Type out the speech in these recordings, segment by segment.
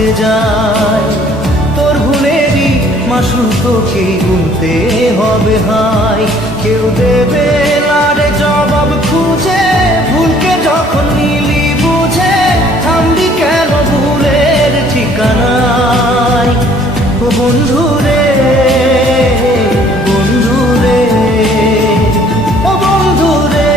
খুঁজে যায়। তোর ভুলেরই মাসুল তোকে গুনতে হবে হাই। কেউ দেবে না রে জবাব খুঁজে, ভুলকে যখন নিলি বুঝে থামবি কেন ভুলের ঠিকানায়। ও বন্ধু রে, বন্ধু রে, ও বন্ধু রে।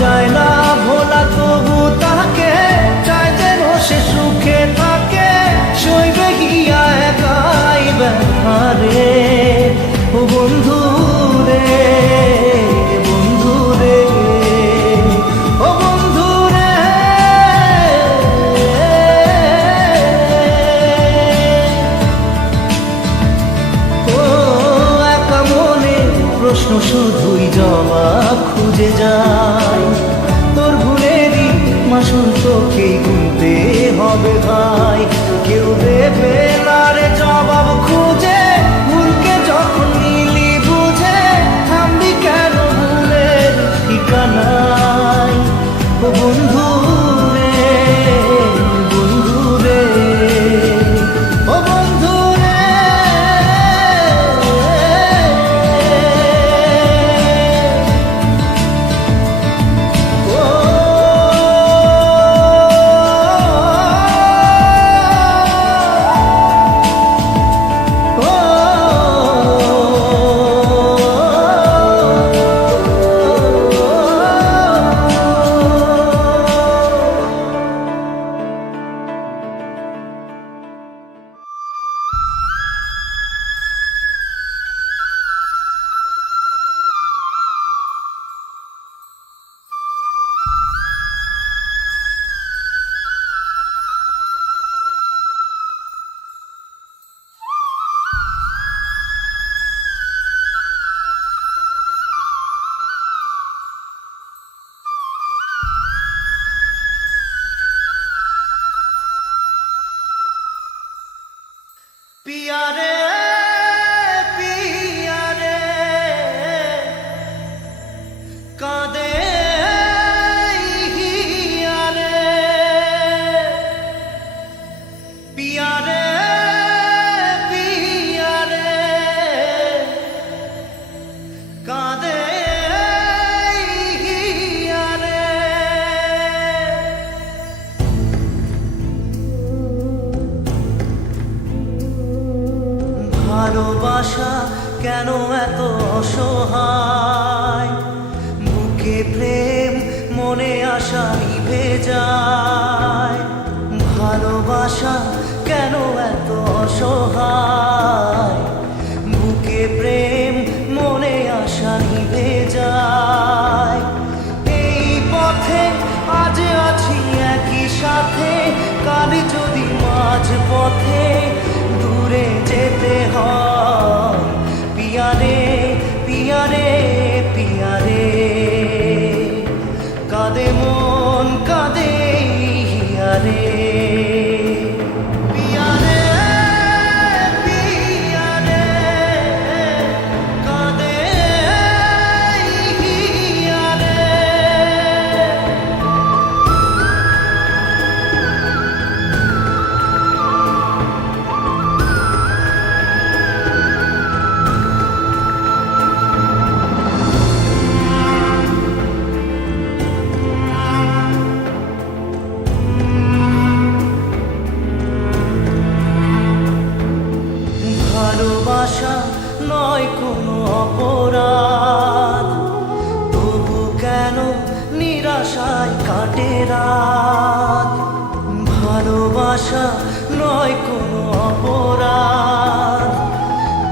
যায় না ভোলা তবু তাকে, চাই যেন সে সুখে থাকে, সইবে গিয়া একাই ব্যথা রে। ও বন্ধু রে, বন্ধু রে, ও বন্ধু রে। ও একা মনে প্রশ্ন শুধুই জবাব খুঁজে যায়। তোর ভুলেরই মাসুল তোকেই গুনতে হবে ভাই। কেউ দেবে না রে জবাব খুঁজে, ভুলকে যখন নিলি বুঝে থামবি কেন ভুলের ঠিকানায়। ও বন্ধু রে, বন্ধু রে, ও বন্ধু রে। কেন এত অসহায়, বুকে প্রেম মনে আশা নিভে যায়, ভালোবাসা কেন এত অসহায়, বুকে প্রেম মনে আশা নিভে যায়। এই পথে আজ আছি একই সাথে, কাল যদি মাঝ পথে দূরে যেতে হয়, পিয়ারে পিয়ারে পিয়ারে, কাঁদে মন কাঁদে হিয়ারে। পিয়ারে পিয়ারে কাঁদে হিয়ারে। ভালোবাসা নয় কোনো অপরাধ, তবু কেন নিরাশায় কাটে রাত। ভালোবাসা নয় কোনো অপরাধ,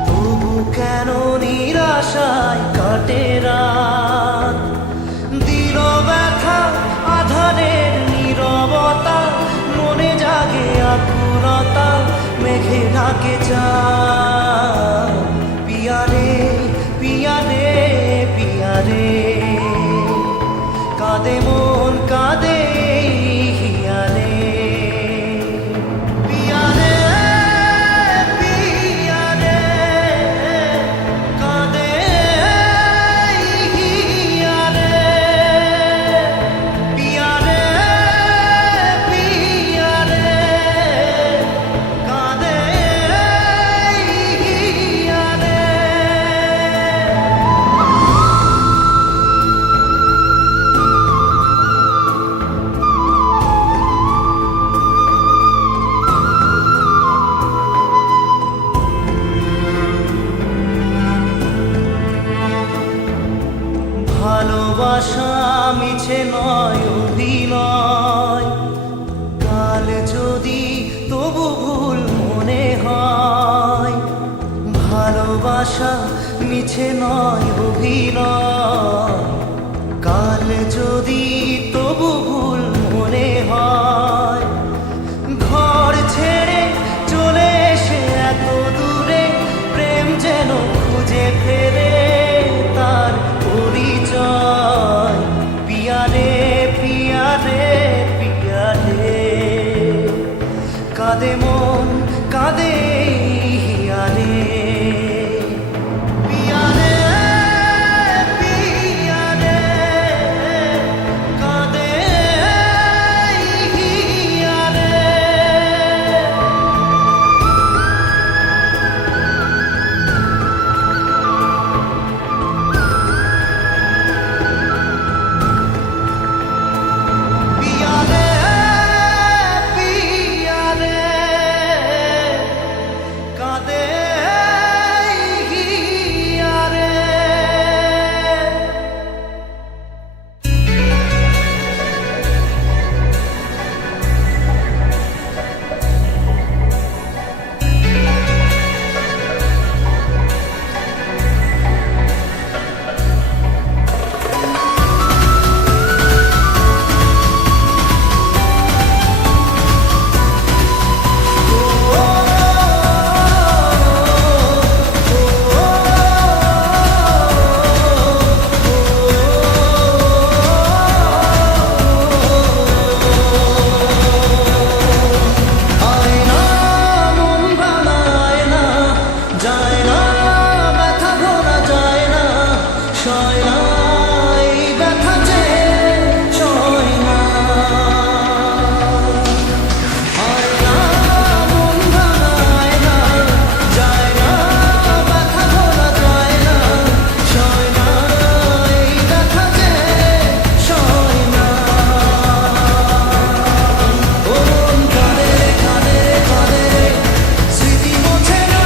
তবু কেন নিরাশায় কাটে রাত। দিল ব্যথা আধারের নীরবতা, মনে জাগে আকুলতা, মেঘে ঢাকে চাঁদ। পিয়ারে পিয়ারে পিয়ারে, কাঁদে মন কাঁদে হিয়ারে। পিয়ারে পিয়ারে কাঁদে হিয়ারে। পিয়ারে পিয়ারে কাঁদে হিয়ারে। ভালোবাসা মিছে নয় অভিনয়, কাল যদি তবু ভুল মনে হয়। ভালোবাসা মিছে নয় অভিনয়, কাল যদি তবু ভুল মনে হয়। ঘর ছেড়ে চলে এসে এত দূরে, প্রেম যেন খুঁজে ফেরে তার পরিচয়। পিয়ারে পিয়ারে পিয়ারে, কাঁদে মন কাঁদে হিয়ারে। পিয়ারে পিয়ারে কাঁদে হিয়ারে। পিয়ারে পিয়ারে কাঁদে হিয়ারে। আয়না মন ভাঙায় না, যায় না ব্যথা ভোলা যায় না, সয় না এই ব্যথা যে সয় না। আয়না মন ভাঙায় না, যায় না ব্যথা ভোলা যায় না, সয় না এই ব্যথা যে সয় না। ও মন কাঁদে কাঁদে কাঁদে, স্মৃতি মোছে না।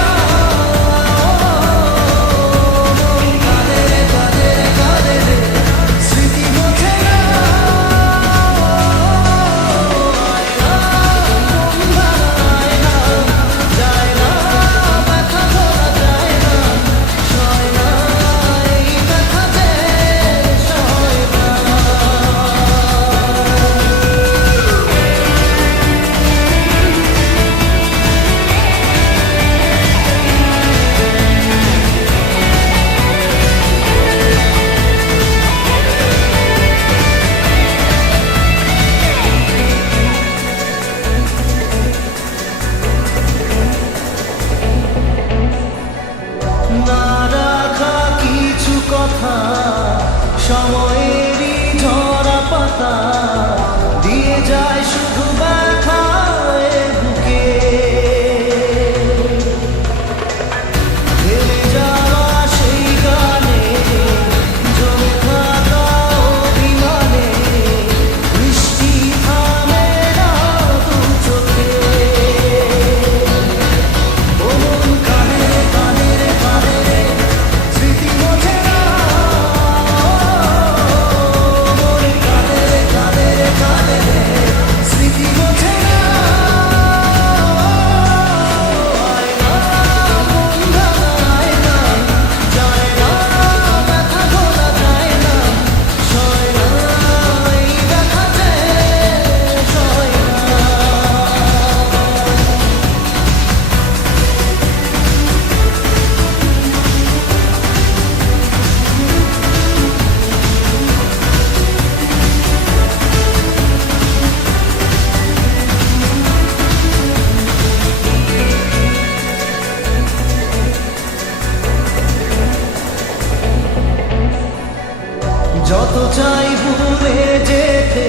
যত চাই ভুলে যেতে,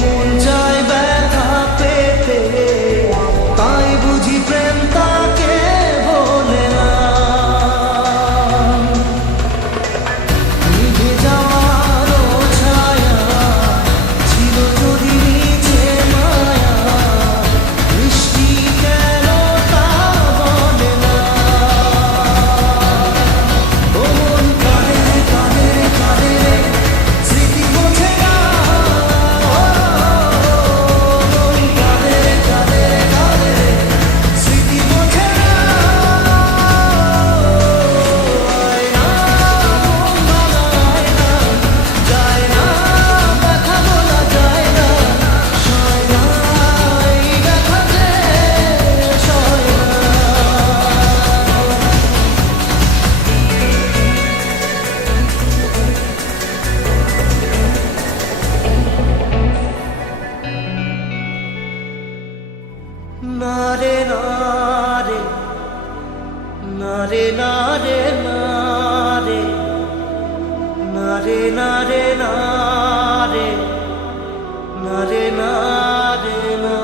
মন চায় ব্যথা পেতে, তাই বুঝি প্রেম তাকে বলে না। নিভে যাওয়ার ছায়া ছিল যদি নিচে মায়া, বৃষ্টি কেন তা বলে না। ও মন কাঁদে রে কাঁদে রে কাঁদে রে, স্মৃতি বোঝে না। ও মন কাঁদে রে কাঁদে রে কাঁদে রে, স্মৃতি বোঝে না। আয়না মন ভাঙায় না, যায় না ব্যথা বলা যায় না, সয় না এই ব্যথা যে সয় না। না রে না রে, না রে না রে না রে, না রে না রে না রে, না রে না রে না।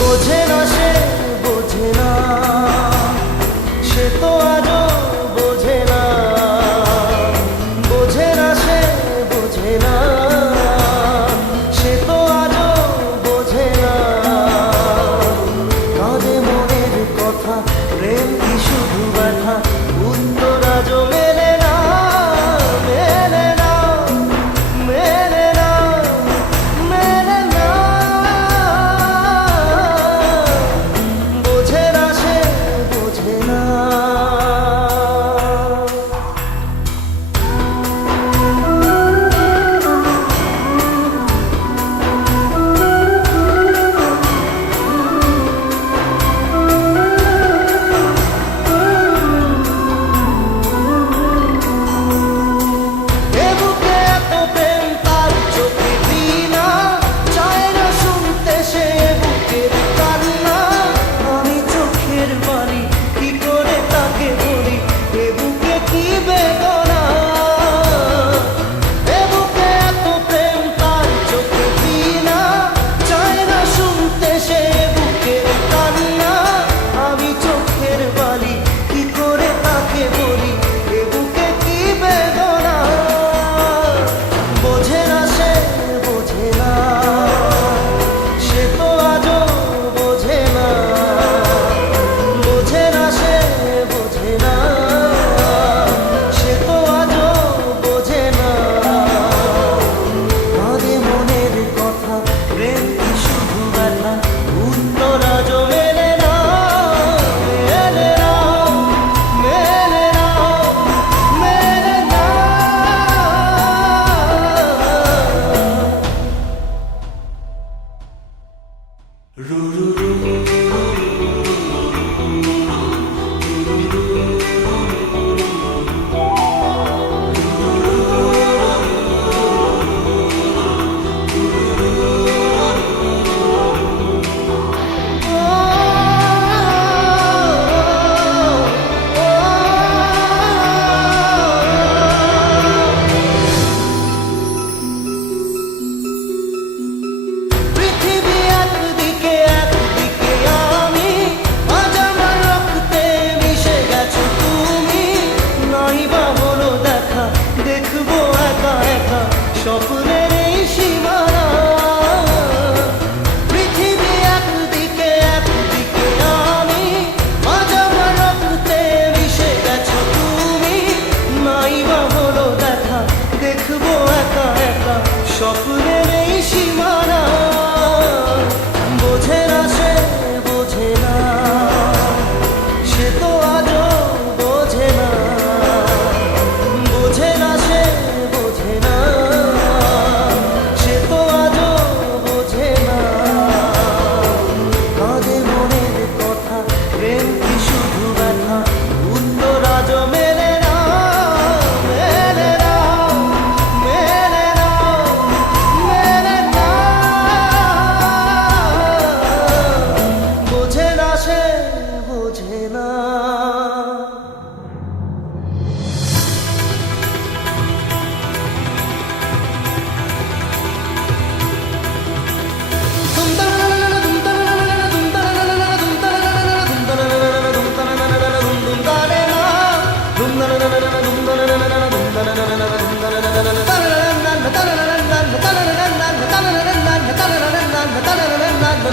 বোঝে না সে বোঝে না, সে তো আজও বোঝে না। বোঝে না সে বোঝে না,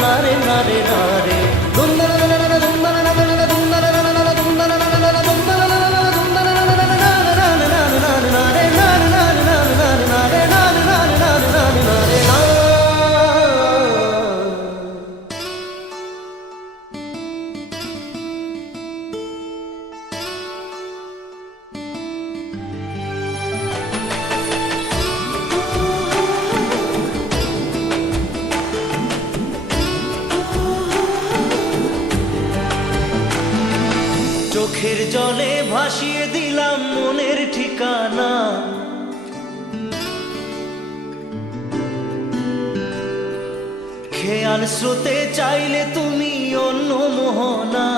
নারে নারে নারে চোখের জলে ভাসিয়ে দিলাম মনের ঠিকানা, খেয়াল স্রোতে চাইলে তুমি অন্য মোহনা।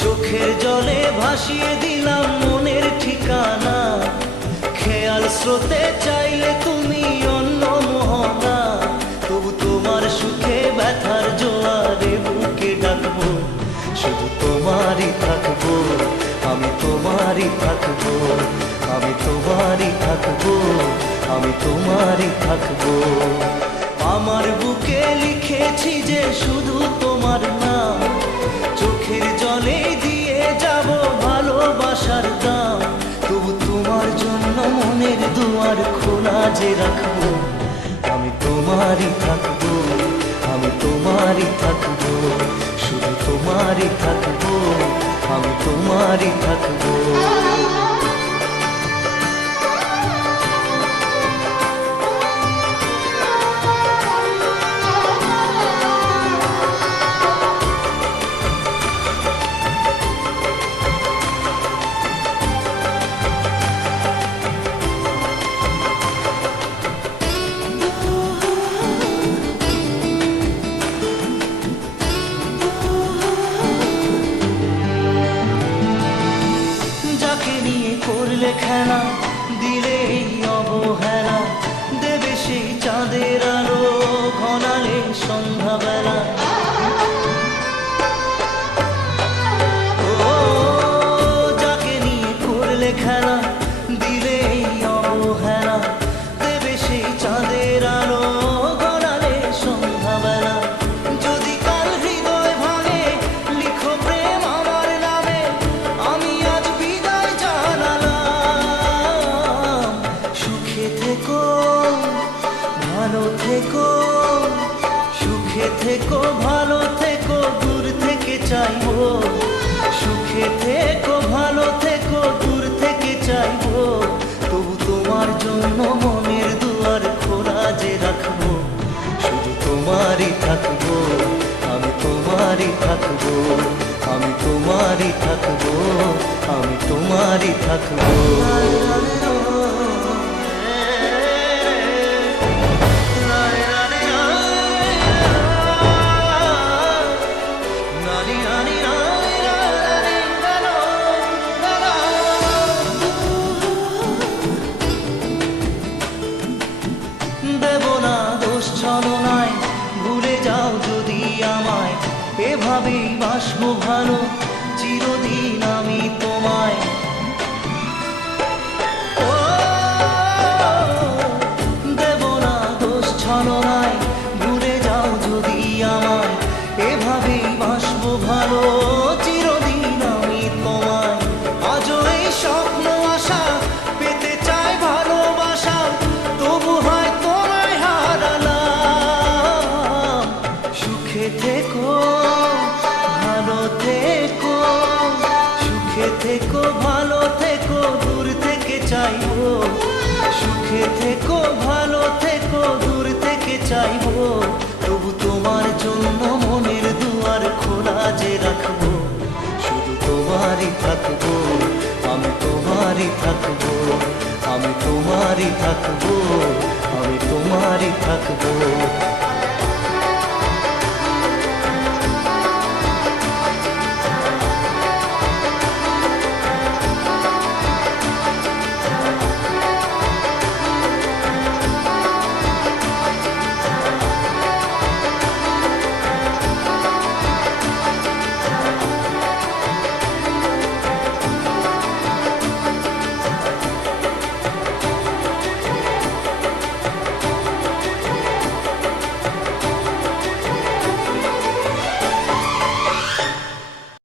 চোখের জলে ভাসিয়ে দিলাম মনের ঠিকানা, খেয়াল স্রোতে চাইলে তুমি অন্য মোহনা। তবু তোমার সুখে ব্যথার জোয়ারে বুকে ডাকবো, শুধু তোমারই থাকবো, আমি তোমারই থাকবো, আমি তোমারই থাকবো, আমি তোমারই থাকবো। আমার বুকে লিখেছি যে শুধু তোমার নাম, চোখের জলে দিয়ে যাব ভালোবাসার দাম। তবু তোমার জন্য মনের দুয়ার খোলা যে রাখবো, আমি তোমারই থাকবো, আমি তোমারই থাকবো, শুধু তোমারই থাকবো, আমি তোমারই থাকবো। করলে খেলা দিলে এই অবহেলা, দেবে সেই চাঁদের আলো ঘনালে সন্ধ্যাবেলা। ও যাকে নিয়ে করলে খেলা দিলে এই অবহেলা, দেবে সেই চাঁদের আলো ঘনালে সন্ধ্যাবেলা। যদি কাল হৃদয় ভাঙে লিখো প্রেম আমার নামে, আমি আজ বিদায় জানালাম। সুখে থেকো ভালো থেকো, সুখে থেকো ভালো থেকো, দূর থেকে চাইবো। সুখে থেকো ভালো থেকো, দূর থেকে চাইবো। তবু তোমার জন্য মনের দুয়ার খোলা যে রাখবো, শুধু তোমারই থাকবো, আমি তোমারই থাকবো, আমি তোমারই থাকবো, আমি তোমারই থাকবো। দেব না দোষ ছলনায়, ভুলে যাও যদি আমায়, এভাবেই বাসবো ভালো চিরদিন আমি তোমায়। ও দেব না দোষ ছলনায়, ভুলে যাও যদি আমায়, এভাবেই বাসবো ভালো চিরদিন আমি তোমায়। আজও এই স্বপ্ন আশা পেতে চাই ভালোবাসা, তবু হয় তোমায় হারালাম। সুখে থেকো ভালো থেকো, সুখে থেকো ভালো থেকো, দূর থেকে চাইবো। সুখে থেকো ভালো থেকো, দূর থেকে চাইবো। তবু তোমার জন্য মনের দুয়ার খোলা যে রাখবো, শুধু তোমারই থাকবো, আমি তোমারই থাকবো, আমি তোমারই থাকবো।